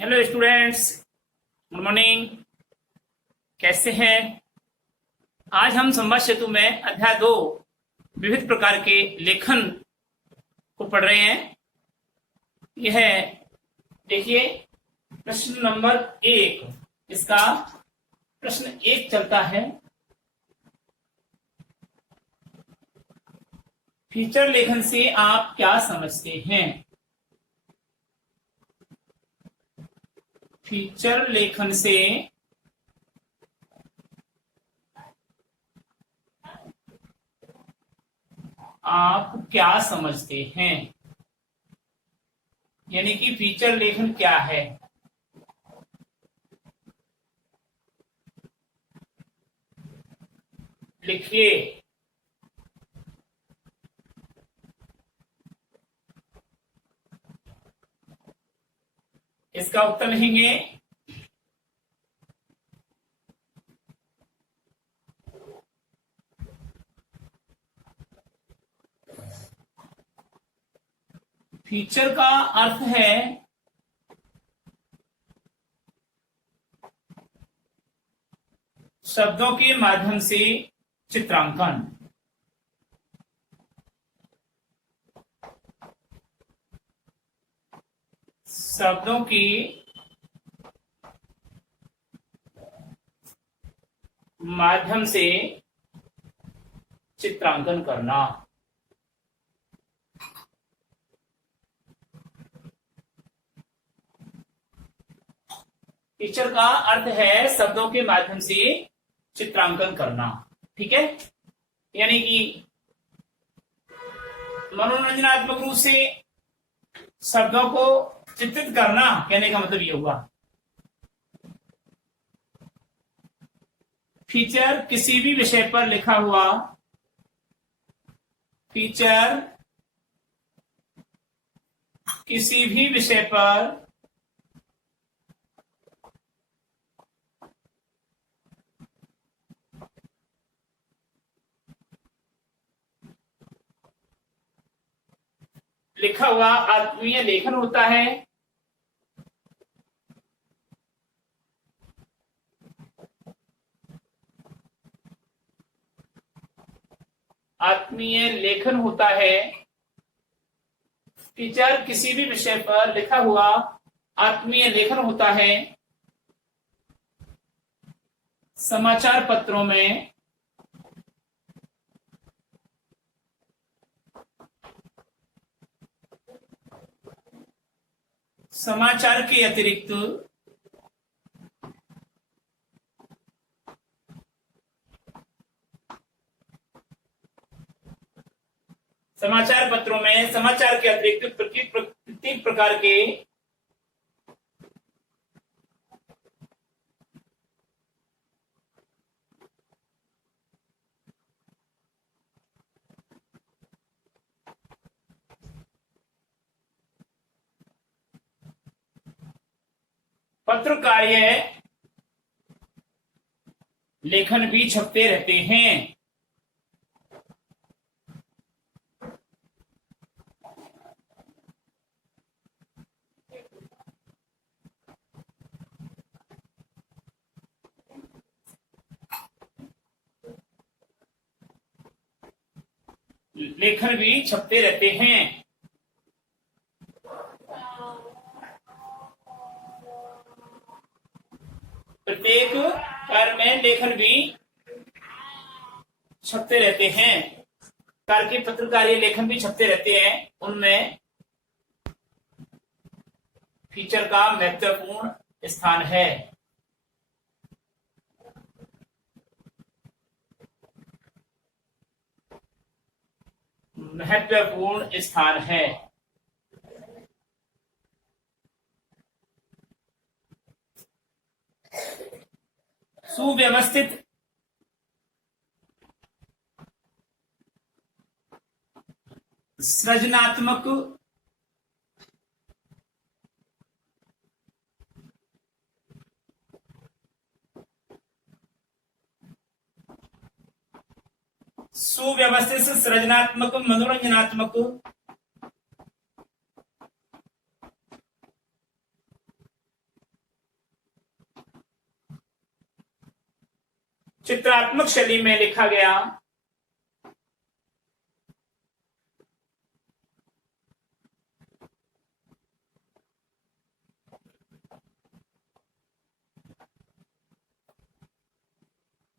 Hello students, good morning. कैसे हैं? आज हम संवाद सेतु में अध्याय 2 विविध प्रकार के लेखन को पढ़ रहे हैं। यह देखिए प्रश्न नंबर 1। इसका प्रश्न 1 चलता है, फीचर लेखन से आप क्या समझते हैं? फीचर लेखन से आप क्या समझते हैं? यानी कि फीचर लेखन क्या है? लिखिए। इसका उत्तर लिखेंगे। फीचर का अर्थ है शब्दों के माध्यम से चित्रांकन। शब्दों के माध्यम से चित्रांकन करना। फीचर का अर्थ है शब्दों के माध्यम से चित्रांकन करना। ठीक है, यानी कि मनोरंजनात्मक रूप से शब्दों को चित्रित करना, कहने का मतलब ये हुआ। फीचर किसी भी विषय पर लिखा हुआ, फीचर किसी भी विषय पर लिखा हुआ आत्मीय लेखन होता है। आत्मीय लेखन होता है। फीचर किसी भी विषय पर लिखा हुआ आत्मीय लेखन होता है। समाचार पत्रों में समाचार के अतिरिक्त समाचार पत्रों में समाचार के अतिरिक्त प्रत्येक प्रकार के पत्र कार्य लेखन भी छपते रहते हैं। लेखन भी छपते रहते हैं। प्रत्येक कार्य में लेखन भी छपते रहते हैं। कार्य के पत्रकारीय लेखन भी छपते रहते हैं। उनमें फीचर का महत्वपूर्ण स्थान है। महत्वपूर्ण स्थान है। सुव्यवस्थित सृजनात्मक सुव्यवस्थित सृजनात्मक मनोरंजनात्मक चित्रात्मक शैली में लिखा गया।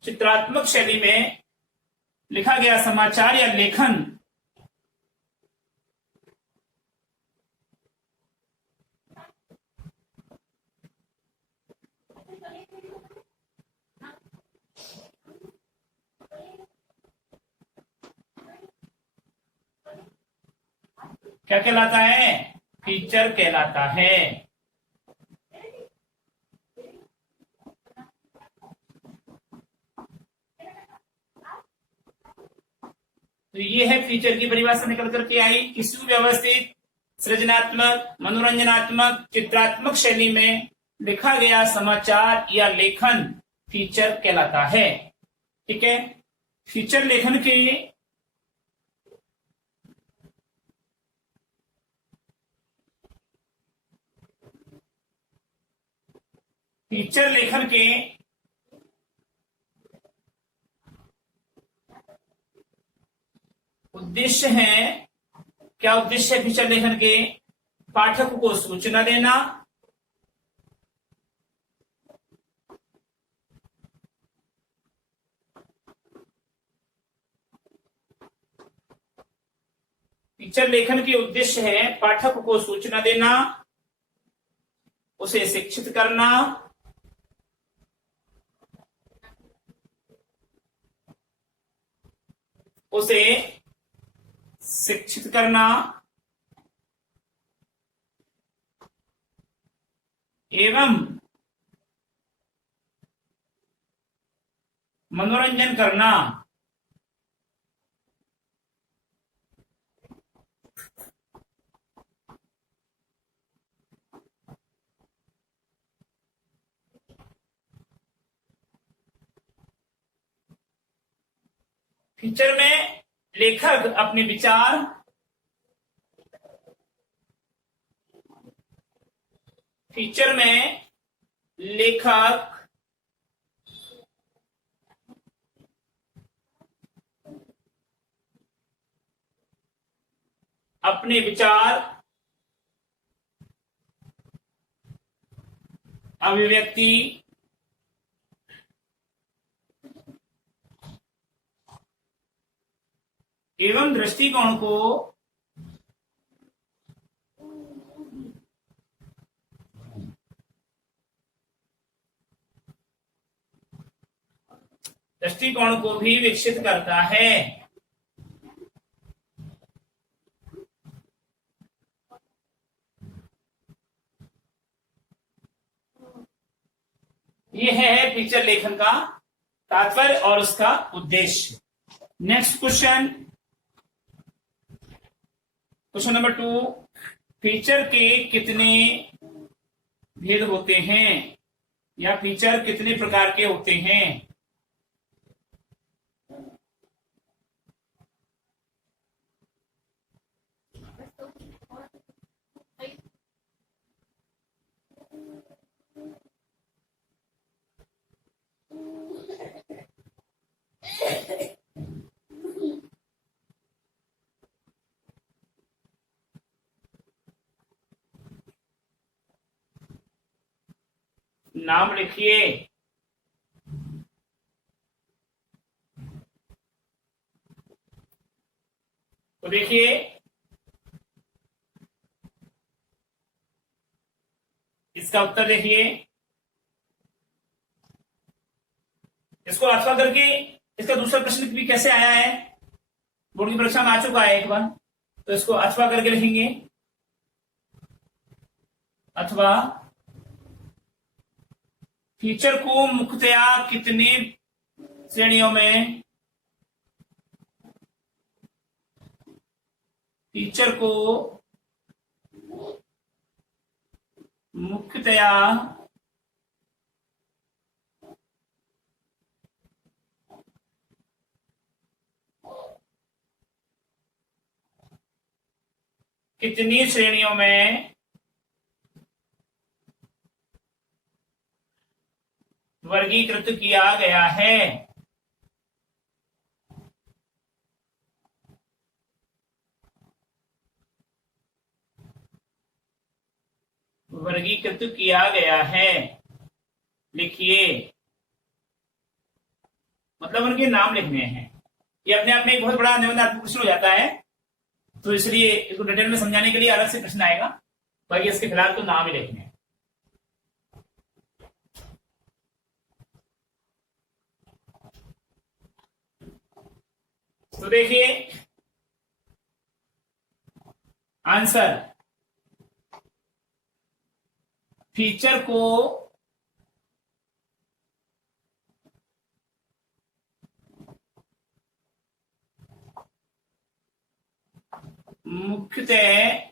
चित्रात्मक शैली में लिखा गया समाचार या लेखन क्या कहलाता है? फीचर कहलाता है। तो ये है फीचर की परिभाषा निकल करके आई कि सुव्यवस्थित, सृजनात्मक, मनोरंजनात्मक, चित्रात्मक शैली में लिखा गया समाचार या लेखन फीचर कहलाता है। ठीक है, फीचर लेखन के फीचर लेखन के उद्देश्य है। क्या उद्देश्य है फीचर लेखन के? पाठक को सूचना देना, फीचर लेखन के उद्देश्य है पाठक को सूचना देना, उसे शिक्षित करना, उसे शिक्षित करना एवं मनोरंजन करना। फीचर में लेखक अपने विचार, फीचर में लेखक अपने विचार, अभिव्यक्ति, एवं दृष्टिकोण को भी विकसित करता है। यह है फीचर लेखन का तात्पर्य और उसका उद्देश्य। Next question, question number 2, feature के कितने भेद होते हैं या फीचर कितने प्रकार के होते हैं? नाम लिखिए। तो देखिए, इसका उत्तर देखिए, इसको अथवा करके इसका दूसरा प्रश्न भी कैसे आया है, बोर्ड की परीक्षा में आ चुका है एक बार, तो इसको अथवा करके लिखेंगे। अथवा फीचर को मुख्यतया कितने श्रेणियों में, फीचर को मुख्यतया कितनी श्रेणियों में वर्गीकृत किया गया है। वर्गीकृत किया गया है। लिखिए, मतलब उनके नाम लिखने हैं। ये अपने आप में एक बहुत बड़ा निबंधात्मक प्रश्न हो जाता है, तो इसलिए इसको डिटेल में समझाने के लिए अलग से प्रश्न आएगा। बाकी इसके फिलहाल तो नाम ही लिखने हैं। तो देखिए आंसर, फीचर को मुख्यतः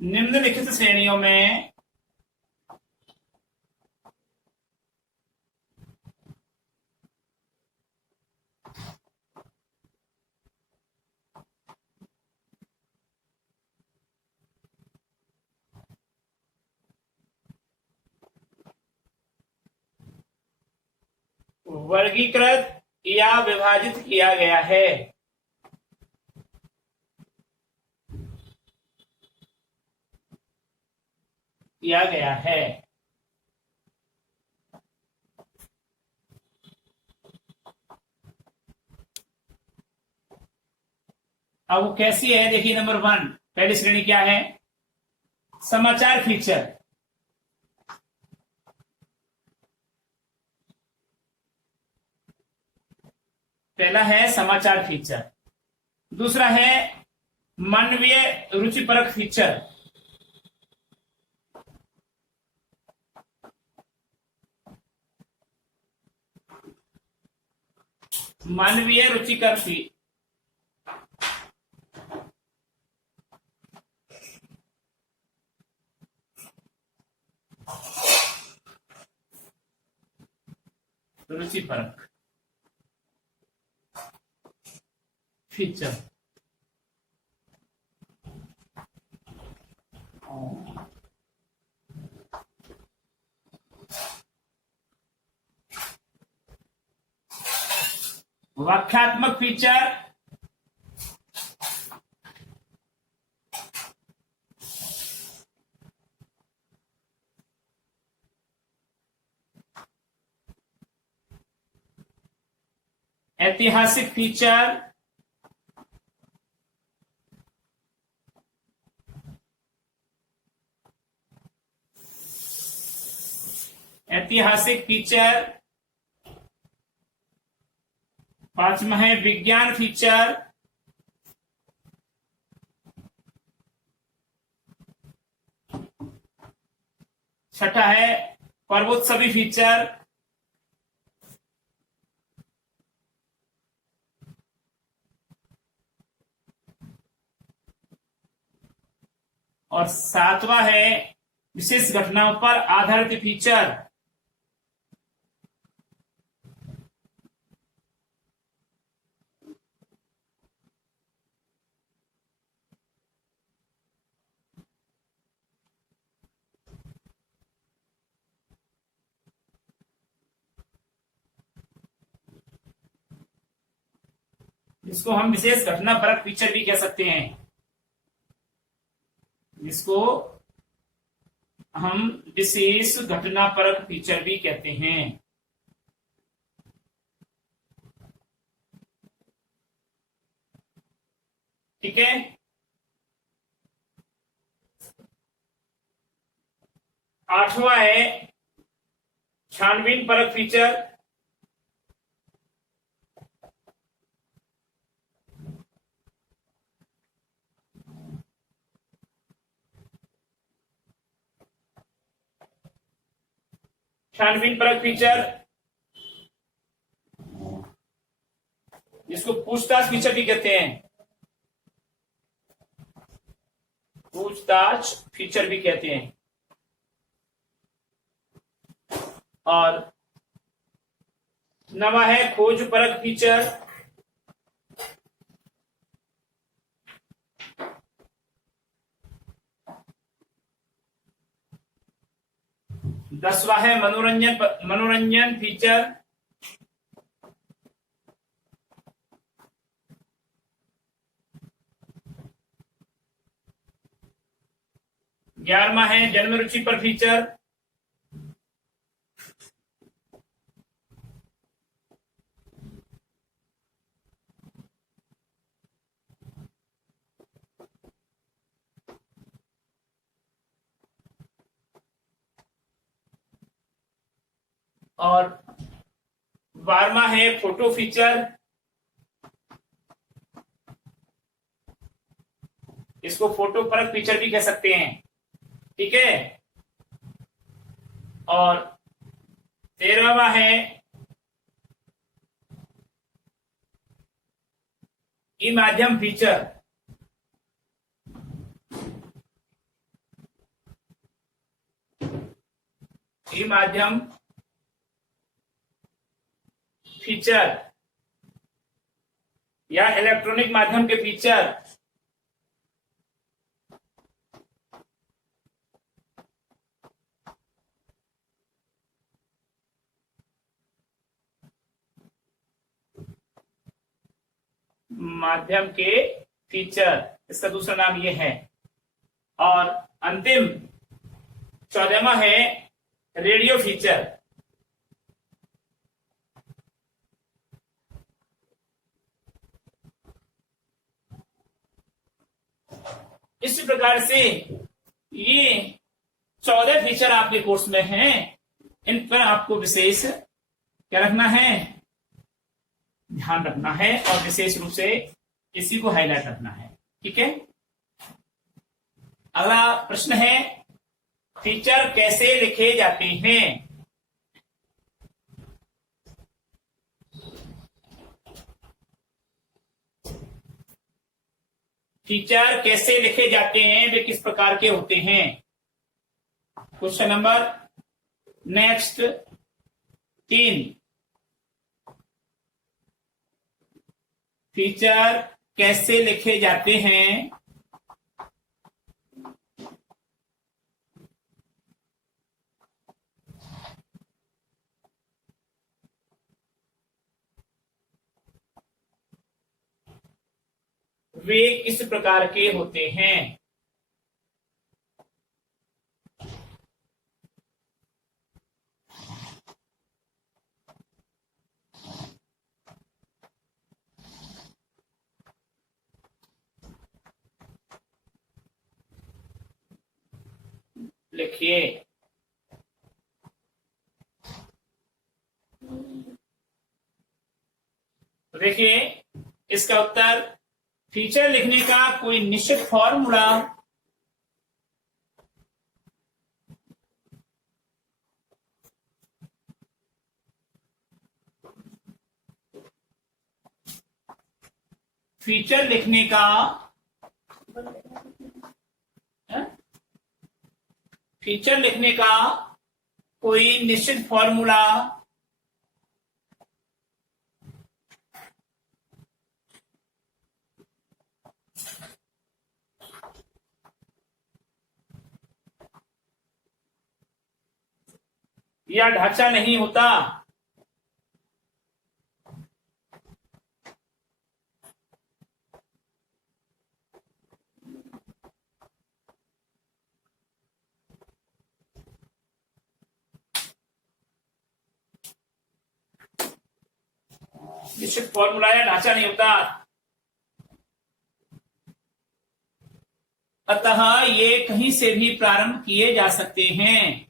निम्नलिखित श्रेणियों में वर्गीकृत या विभाजित किया गया है। किया गया है। अब वो कैसी है, देखिए नंबर 1, पहली श्रेणी क्या है? समाचार फीचर। पहला है समाचार फीचर। दूसरा है मानवीय रुचिपरक फीचर। मानवीय रुचिकर रुचिपरक फीचर। व्याख्यात्मक फीचर। ऐतिहासिक फीचर। ऐतिहासिक फीचर। पांचवा है विज्ञान फीचर। छठा है पर्वोत्सवी फीचर। और सातवां है विशेष घटनाओं पर आधारित फीचर। जिसको हम विशेष घटना परक फीचर भी कह सकते हैं। जिसको हम विशेष घटना परक फीचर भी कहते हैं। ठीक है। आठवां है छानबीन परक फीचर। छानबीन परक फीचर जिसको पूछताछ फीचर भी कहते हैं। पूछताछ फीचर भी कहते हैं। और नवा है खोज परक फीचर। दसवां है मनोरंजन फीचर। 11वां है जन्म रुचि पर फीचर। और 12वां है फोटो फीचर। इसको फोटो परक फीचर भी कह सकते हैं, ठीक है। और 13वां है ई माध्यम फीचर। ई माध्यम फीचर या इलेक्ट्रॉनिक माध्यम के फीचर। माध्यम के फीचर, इसका दूसरा नाम ये है। और अंतिम 14वां है रेडियो फीचर। इस प्रकार से ये 14 फीचर आपके कोर्स में हैं। इन पर आपको विशेष क्या रखना है, ध्यान रखना है और विशेष रूप से इसी को हाईलाइट रखना है, ठीक है। अगला प्रश्न है फीचर कैसे लिखे जाते हैं। फीचर कैसे लिखे जाते हैं, वे किस प्रकार के होते हैं। क्वेश्चन नंबर नेक्स्ट 3, फीचर कैसे लिखे जाते हैं। वे किस प्रकार के होते हैं। लिखिए। देखिए इसका उत्तर, फीचर लिखने का कोई निश्चित फॉर्मूला फीचर लिखने का फीचर लिखने का कोई निश्चित फॉर्मूला या ढांचा नहीं होता। निश्चित फॉर्मूला या ढांचा नहीं होता। अतः ये कहीं से भी प्रारंभ किए जा सकते हैं।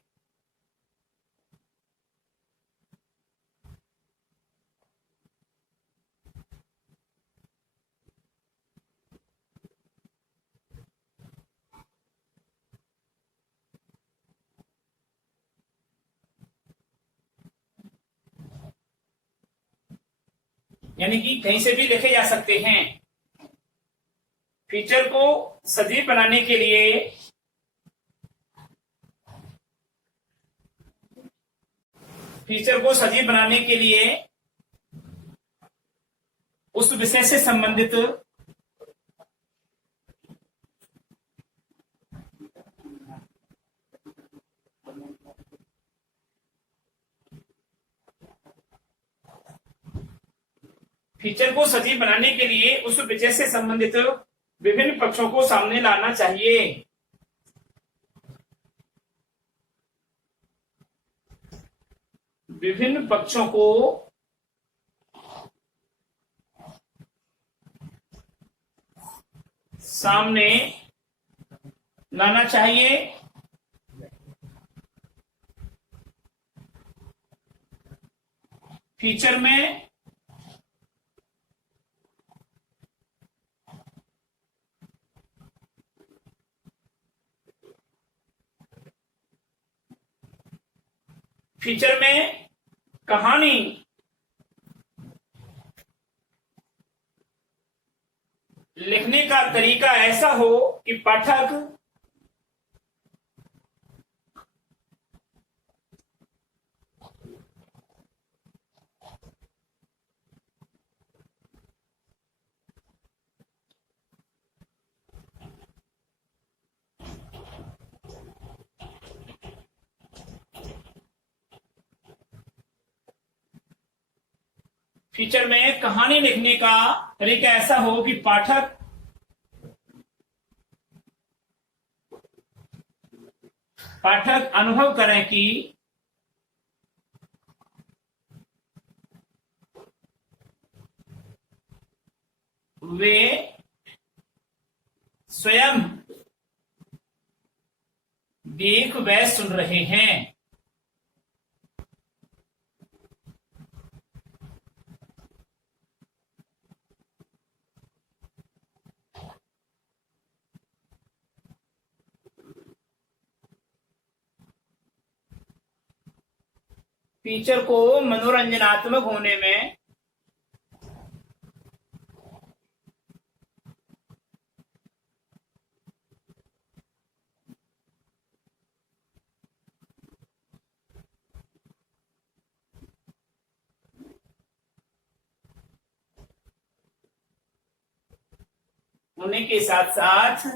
यानी कि कहीं से भी लिखे जा सकते हैं। फीचर को सजीव बनाने के लिए उस विषय से संबंधित फीचर को सजीव बनाने के लिए उस विषय से संबंधित विभिन्न पक्षों को सामने लाना चाहिए। विभिन्न पक्षों को सामने लाना चाहिए। फ्यूचर में कहानी लिखने का तरीका ऐसा हो कि पाठक फीचर में कहानी लिखने का तरीका ऐसा हो कि पाठक अनुभव करें कि वे स्वयं देख व सुन रहे हैं। फीचर को मनोरंजनात्मक होने में होने के साथ साथ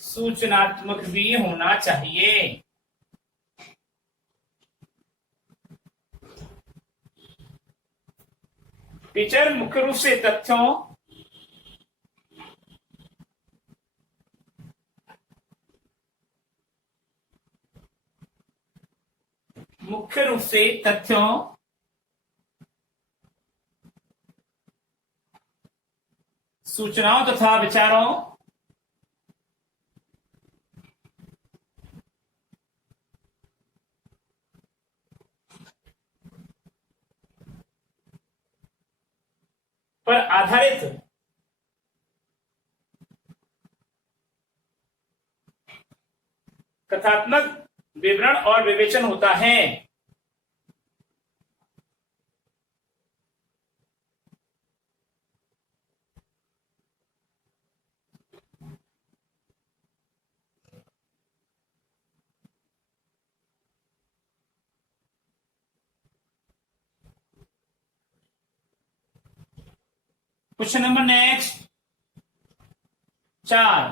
सूचनात्मक भी होना चाहिए। फीचर मुख्य रूप से तथ्यों सूचनाओं तथा विचारों पर आधारित कथात्मक विवरण और विवेचन होता है। क्वेश्चन नंबर नेक्स्ट 4,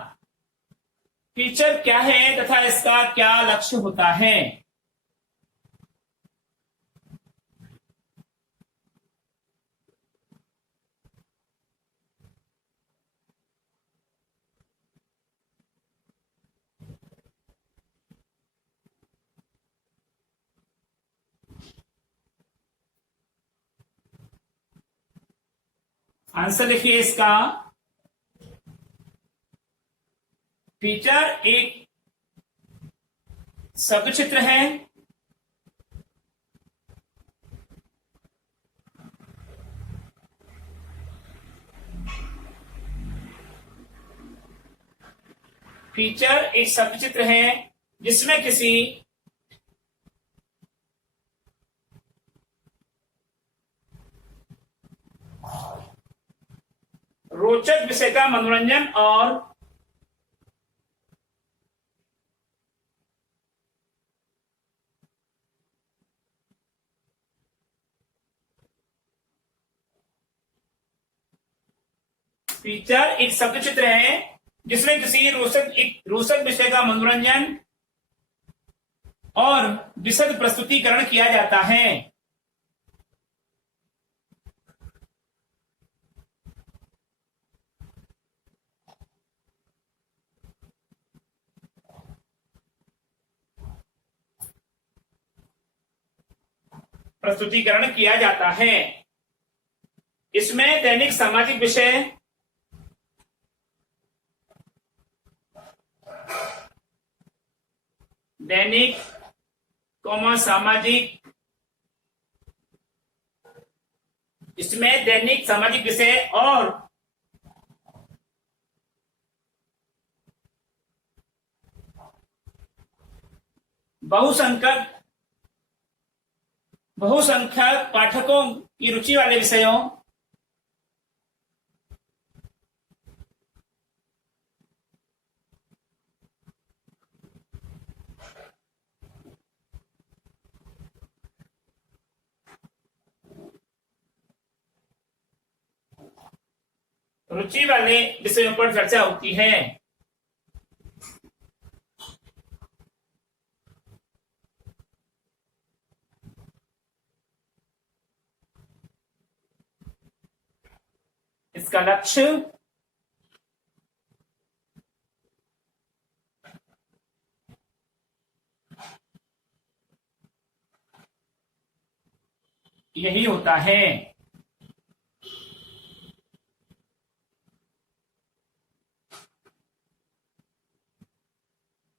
फीचर क्या है तथा इसका क्या लक्ष्य होता है। आंसर लिखिए इसका। फीचर एक शब्द चित्र है फीचर एक शब्द चित्र है जिसमें किसी रोचक विषय का मनोरंजन और फीचर एक शब्द चित्र है जिसमें किसी रोचक विषय का मनोरंजन और विशद प्रस्तुतिकरण किया जाता है। प्रस्तुतिकरण किया जाता है। इसमें दैनिक सामाजिक विषय, दैनिक सामाजिक, इसमें दैनिक सामाजिक विषय और बहुसंख्यक पाठकों की रुचि वाले विषयों, पर चर्चा होती है। इसका लक्ष्य यही होता है।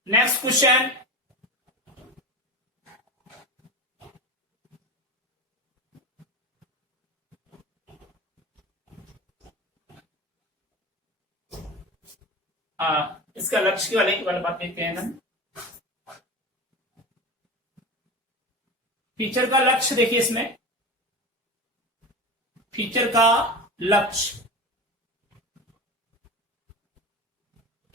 नेक्स्ट क्वेश्चन, इसका लक्ष्य वाली बात देखते हैं ना। फीचर का लक्ष्य देखिए, इसमें फीचर का लक्ष्य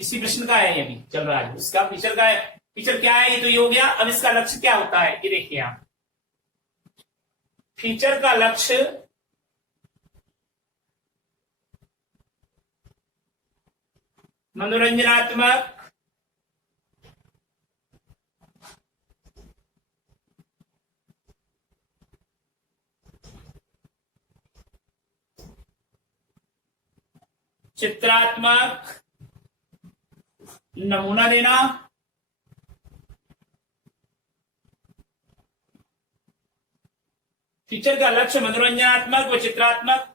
इसी प्रश्न का है, ये भी चल रहा है। इसका फीचर का है, फीचर क्या है, ये तो ये हो गया। अब इसका लक्ष्य क्या होता है, ये देखिए आप। फीचर का लक्ष्य मनोरंजनात्मक, चित्रात्मक नमूना देना, फीचर का लक्ष्य मनोरंजनात्मक व चित्रात्मक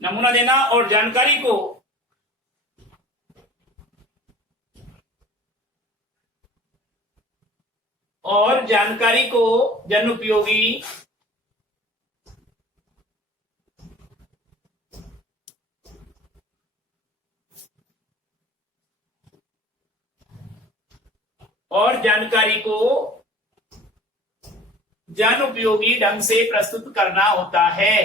नमूना देना और जानकारी को जन उपयोगी ढंग से प्रस्तुत करना होता है।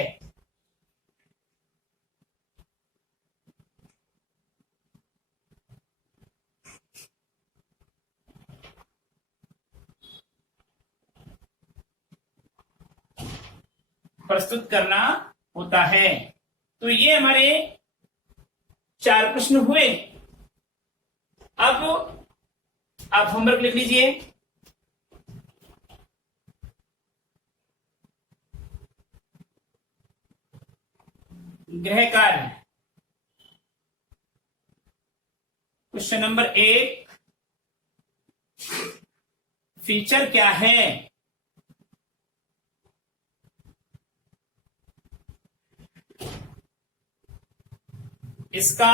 प्रस्तुत करना होता है। तो ये हमारे 4 प्रश्न हुए। अब आप होमवर्क लिख लीजिए। गृह कार्य, क्वेश्चन नंबर 1, फीचर क्या है? इसका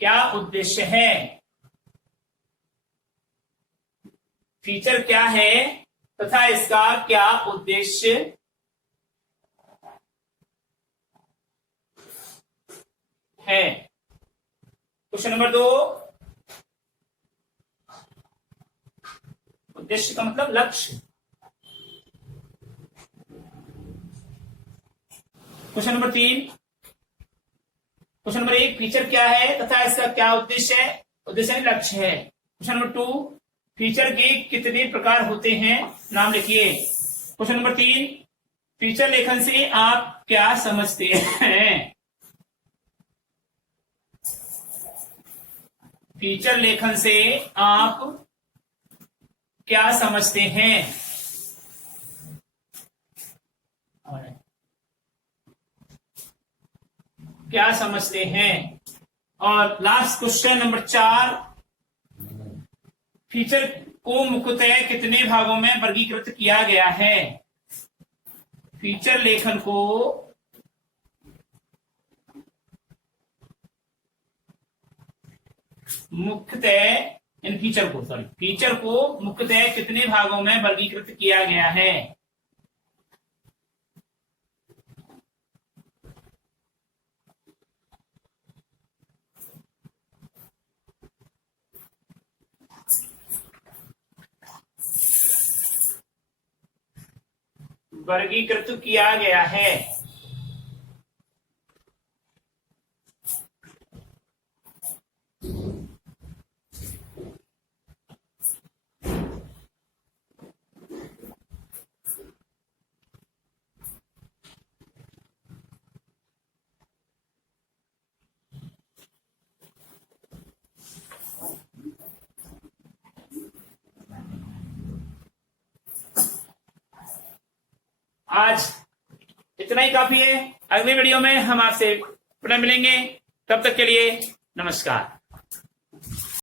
क्या उद्देश्य है? फीचर क्या है तथा इसका क्या उद्देश्य है? क्वेश्चन नंबर 2, उद्देश्य का मतलब लक्ष्य। Question number 3, question number 1, feature क्या है तथा इसका क्या उद्देश्य है? उद्देश्य लक्ष्य है। क्वेश्चन नंबर 2, फीचर के कितने प्रकार होते हैं, नाम लिखिए। क्वेश्चन नंबर 3, फीचर लेखन से आप क्या समझते हैं? फीचर लेखन से आप क्या समझते हैं? क्या समझते हैं? और लास्ट क्वेश्चन नंबर 4, फीचर को मुख्यतः कितने भागों में वर्गीकृत किया गया है? फीचर लेखन को मुख्यतः फीचर को मुख्यतः कितने भागों में वर्गीकृत किया गया है? वर्गीकृत किया गया है। आज इतना ही काफी है। अगले वीडियो में हम आपसे पुनः मिलेंगे। तब तक के लिए नमस्कार।